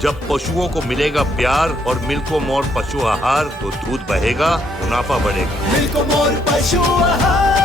जब पशुओं को मिलेगा प्यार और मिल्को मोर पशु आहार तो दूध बहेगा, मुनाफा बढ़ेगा। मिल्को मोर पशु आहार।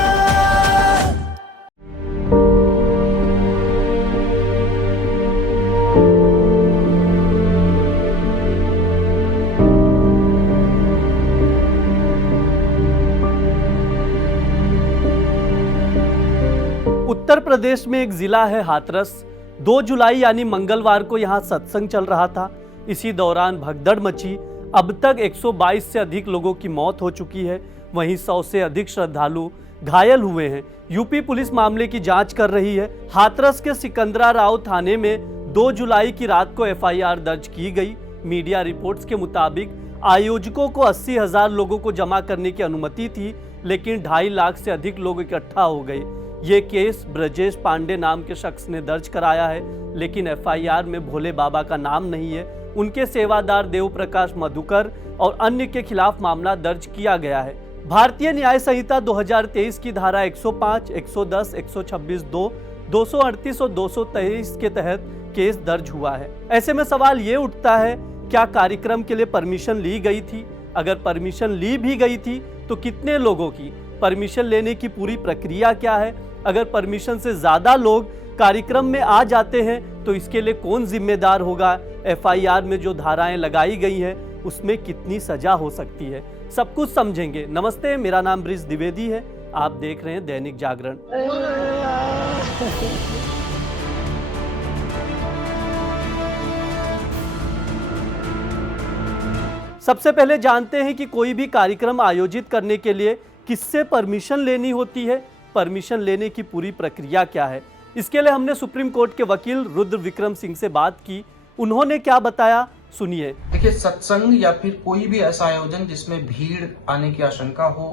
उत्तर प्रदेश में एक जिला है हाथरस। 2 जुलाई यानी मंगलवार को यहाँ सत्संग चल रहा था। इसी दौरान भगदड़ मची। अब तक 122 से अधिक लोगों की मौत हो चुकी है, वहीं 100 से अधिक श्रद्धालु घायल हुए हैं। यूपी पुलिस मामले की जांच कर रही है। हाथरस के सिकंदरा राव थाने में 2 जुलाई की रात को एफआईआर दर्ज की गई। मीडिया रिपोर्ट्स के मुताबिक आयोजकों को 80,000 लोगों को जमा करने की अनुमति थी, लेकिन 2.5 लाख से अधिक लोग इकट्ठा हो गए। ये केस ब्रजेश पांडे नाम के शख्स ने दर्ज कराया है, लेकिन एफआईआर में भोले बाबा का नाम नहीं है। उनके सेवादार देव प्रकाश मधुकर और अन्य के खिलाफ मामला दर्ज किया गया है। भारतीय न्याय संहिता 2023 की धारा 105, 110, 126(2), 238 और 223 के तहत केस दर्ज हुआ है। ऐसे में सवाल ये उठता है, क्या कार्यक्रम के लिए परमिशन ली गई थी? अगर परमिशन ली भी गई थी तो कितने लोगों की? परमिशन लेने की पूरी प्रक्रिया क्या है? अगर परमिशन से ज्यादा लोग कार्यक्रम में आ जाते हैं तो इसके लिए कौन जिम्मेदार होगा? एफआईआर में जो धाराएं लगाई गई हैं उसमें कितनी सजा हो सकती है? सब कुछ समझेंगे। नमस्ते, मेरा नाम ब्रिज द्विवेदी है। आप देख रहे हैं दैनिक जागरण। सबसे पहले जानते हैं कि कोई भी कार्यक्रम आयोजित करने के लिए किससे परमिशन लेनी होती है। परमिशन लेने की पूरी प्रक्रिया क्या है? इसके लिए हमने सुप्रीम कोर्ट के वकील रुद्र विक्रम सिंह से बात की। उन्होंने क्या बताया, सुनिए। देखिए, सत्संग या फिर कोई भी ऐसा आयोजन जिसमें भीड़ आने की आशंका हो,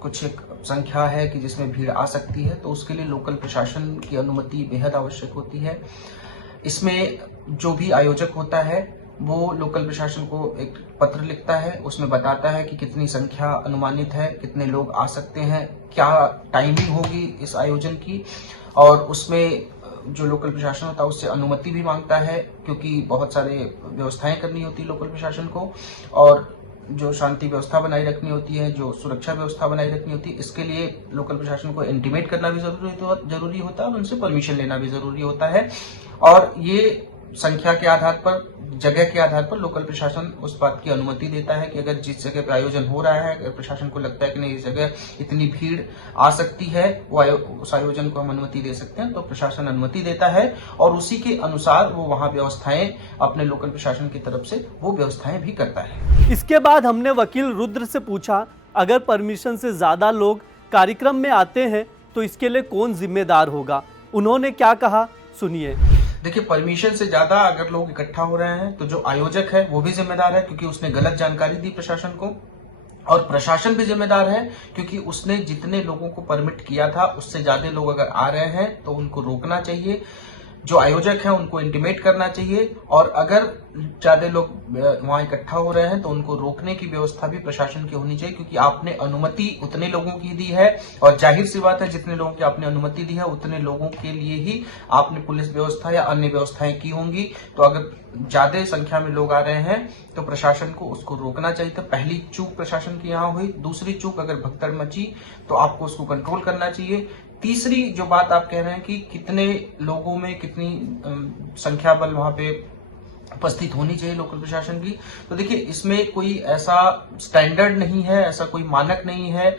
कुछ एक संख्या है कि जिसमें भीड़ आ सकती है, तो उसके लिए लोकल प्रशासन की अनुमति बेहद आवश्यक होती है। इसमें जो भी आयोजक होता है वो लोकल प्रशासन को एक पत्र लिखता है, उसमें बताता है कि कितनी संख्या अनुमानित है, कितने लोग आ सकते हैं, क्या टाइमिंग होगी इस आयोजन की, और उसमें जो लोकल प्रशासन होता है उससे अनुमति भी मांगता है, क्योंकि बहुत सारे व्यवस्थाएं करनी होती है लोकल प्रशासन को, और जो शांति व्यवस्था बनाई रखनी होती है, जो सुरक्षा व्यवस्था बनाई रखनी होती है, इसके लिए लोकल प्रशासन को इंटीमेट करना भी जरूरी होता है और उनसे परमिशन लेना भी जरूरी होता है। और ये संख्या के आधार पर, जगह के आधार पर लोकल प्रशासन उस बात की अनुमति देता है कि अगर जिस जगह पे आयोजन हो रहा है, अगर प्रशासन को लगता है कि नहीं इस जगह इतनी भीड़ आ सकती है, वो उस आयोजन को हम अनुमति दे सकते हैं, तो प्रशासन अनुमति देता है और उसी के अनुसार वो वहां व्यवस्थाएं अपने लोकल प्रशासन की तरफ से वो व्यवस्थाएं भी करता है। इसके बाद हमने वकील रुद्र से पूछा, अगर परमिशन से ज्यादा लोग कार्यक्रम में आते हैं तो इसके लिए कौन जिम्मेदार होगा? उन्होंने क्या कहा, सुनिए। देखिए, परमिशन से ज्यादा अगर लोग इकट्ठा हो रहे हैं तो जो आयोजक है वो भी जिम्मेदार है, क्योंकि उसने गलत जानकारी दी प्रशासन को, और प्रशासन भी जिम्मेदार है क्योंकि उसने जितने लोगों को परमिट किया था उससे ज्यादा लोग अगर आ रहे हैं तो उनको रोकना चाहिए। जो आयोजक है उनको इंटीमेट करना चाहिए, और अगर ज्यादा लोग वहां इकट्ठा हो रहे हैं तो उनको रोकने की व्यवस्था भी प्रशासन की होनी चाहिए, क्योंकि आपने अनुमति उतने लोगों की दी है, और जाहिर सी बात है जितने लोगों की आपने अनुमति दी है उतने लोगों के लिए ही आपने पुलिस व्यवस्था या अन्य व्यवस्थाएं की होंगी। तो अगर ज्यादा संख्या में लोग आ रहे हैं तो प्रशासन को उसको रोकना चाहिए था। पहली चूक प्रशासन की यहाँ हुई। दूसरी चूक, अगर भगदड़ मची तो आपको उसको कंट्रोल करना चाहिए। तीसरी जो बात आप कह रहे हैं कि कितने लोगों में कितनी संख्या बल वहां पे उपस्थित होनी चाहिए लोकल प्रशासन की, तो देखिए इसमें कोई ऐसा स्टैंडर्ड नहीं है, ऐसा कोई मानक नहीं है,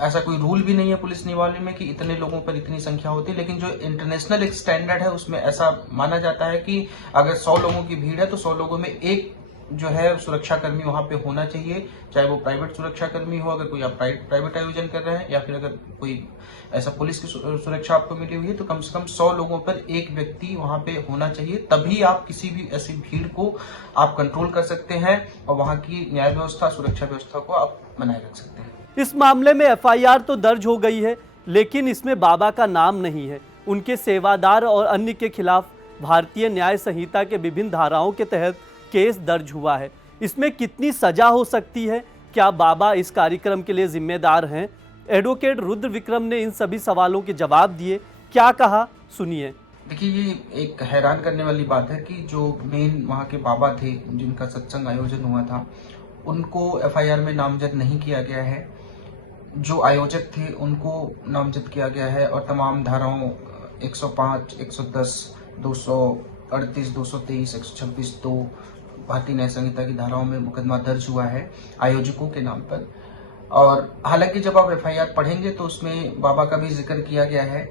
ऐसा कोई रूल भी नहीं है पुलिस नियमावली में कि इतने लोगों पर इतनी संख्या होती है। लेकिन जो इंटरनेशनल एक स्टैंडर्ड है उसमें ऐसा माना जाता है कि अगर 100 लोगों की भीड़ है तो 100 लोगों में एक जो है सुरक्षा कर्मी वहां पे होना चाहिए, चाहे वो प्राइवेट सुरक्षा कर्मी हो, अगर कोई आप प्राइवेट आयोजन कर रहे हैं, या फिर अगर कोई ऐसा पुलिस की सुरक्षा आपको मिली हुई है, तो कम से कम 100 लोगों पर एक व्यक्ति वहां पे होना चाहिए। तभी आप किसी भी ऐसी भीड़ को आप कंट्रोल कर सकते हैं और वहां की न्याय व्यवस्था, सुरक्षा व्यवस्था को आप बनाए रख सकते हैं। इस मामले में एफआईआर तो दर्ज हो गई है, लेकिन इसमें बाबा का नाम नहीं है। उनके सेवादार और अन्य के खिलाफ भारतीय न्याय संहिता के विभिन्न धाराओं के तहत केस दर्ज हुआ है। इसमें कितनी सजा हो सकती है? क्या बाबा इस कार्यक्रम के लिए जिम्मेदार हैं? एडवोकेट रुद्र विक्रम ने इन सभी सवालों के जवाब दिए। क्या कहा, सुनिए। देखिए, ये एक हैरान करने वाली बात है कि जो मेन वहाँ के बाबा थे जिनका सत्संग आयोजन हुआ था, उनको एफआईआर में नामजद नहीं किया गया है। जो आयोजक थे उनको नामजद किया गया है और तमाम धाराओं 105, 110, 238, 223, 126, 2 भारतीय न्याय संहिता की धाराओं में मुकदमा दर्ज हुआ है आयोजकों के नाम पर। और हालांकि जब आप एफआईआर पढ़ेंगे तो उसमें बाबा का भी जिक्र किया गया है,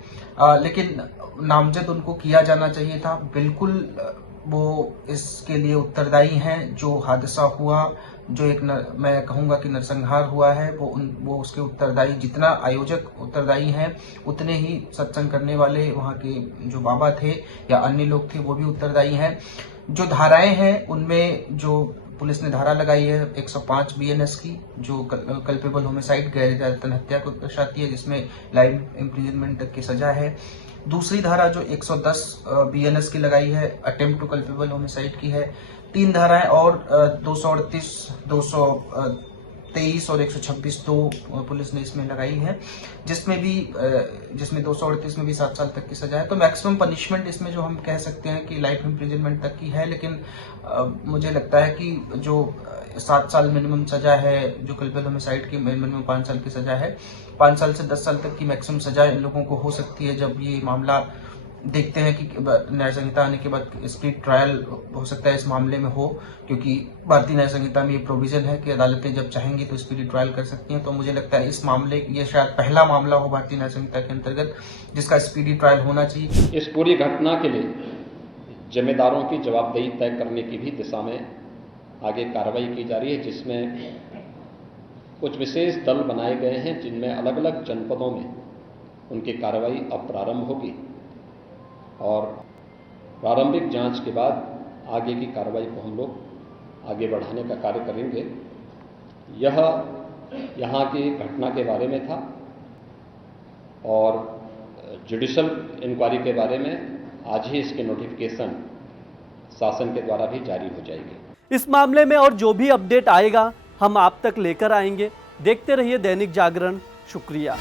लेकिन नामजद उनको किया जाना चाहिए था। बिल्कुल वो इसके लिए उत्तरदायी हैं। जो हादसा हुआ, जो मैं कहूँगा कि नरसंहार हुआ है, वो उसके उत्तरदायी, जितना आयोजक उत्तरदायी हैं उतने ही सत्संग करने वाले वहाँ के जो बाबा थे या अन्य लोग थे वो भी उत्तरदायी हैं। जो धाराएं हैं उनमें जो पुलिस ने धारा लगाई है 105 बीएनएस की, जो कल्पेबल होमिसाइड गैर इरादतन हत्या को दर्शाती है, जिसमें लाइफ इम्प्रिजनमेंट तक की सजा है। दूसरी धारा जो 110 बीएनएस की लगाई है, अटेम्प्ट टू कल्पेबल होमिसाइड की है। 3 धाराएं और 238, 223 और 126 2 पुलिस ने इसमें लगाई है, जिसमें 238 में भी 7 साल तक की सजा है। तो मैक्सिमम पनिशमेंट इसमें जो हम कह सकते हैं कि लाइफ इम्प्रिजनमेंट तक की है, लेकिन मुझे लगता है कि जो 7 साल मिनिमम सजा है, जो कल्पेबल होमिसाइड की मिनिमम 5 साल की सजा है, 5 साल से 10 साल तक की मैक्सिमम सजा इन लोगों को हो सकती है। जब ये मामला देखते हैं कि न्याय संहिता आने के बाद स्पीड ट्रायल हो सकता है इस मामले में हो, क्योंकि भारतीय न्याय संहिता में ये प्रोविजन है कि अदालतें जब चाहेंगी तो स्पीडी ट्रायल कर सकती हैं। तो मुझे लगता है इस मामले, ये शायद पहला मामला हो भारतीय न्याय संहिता के अंतर्गत जिसका स्पीडी ट्रायल होना चाहिए। इस पूरी घटना के लिए जिम्मेदारों की जवाबदेही तय करने की भी दिशा में आगे कार्रवाई की जा रही है, जिसमें कुछ विशेष दल बनाए गए हैं जिनमें अलग अलग जनपदों में उनकी कार्रवाई अब प्रारंभ होगी और प्रारंभिक जांच के बाद आगे की कार्रवाई को हम लोग आगे बढ़ाने का कार्य करेंगे। यह यहाँ की घटना के बारे में था और जुडिशल इंक्वायरी के बारे में आज ही इसके नोटिफिकेशन शासन के द्वारा भी जारी हो जाएगी। इस मामले में और जो भी अपडेट आएगा हम आप तक लेकर आएंगे। देखते रहिए दैनिक जागरण। शुक्रिया।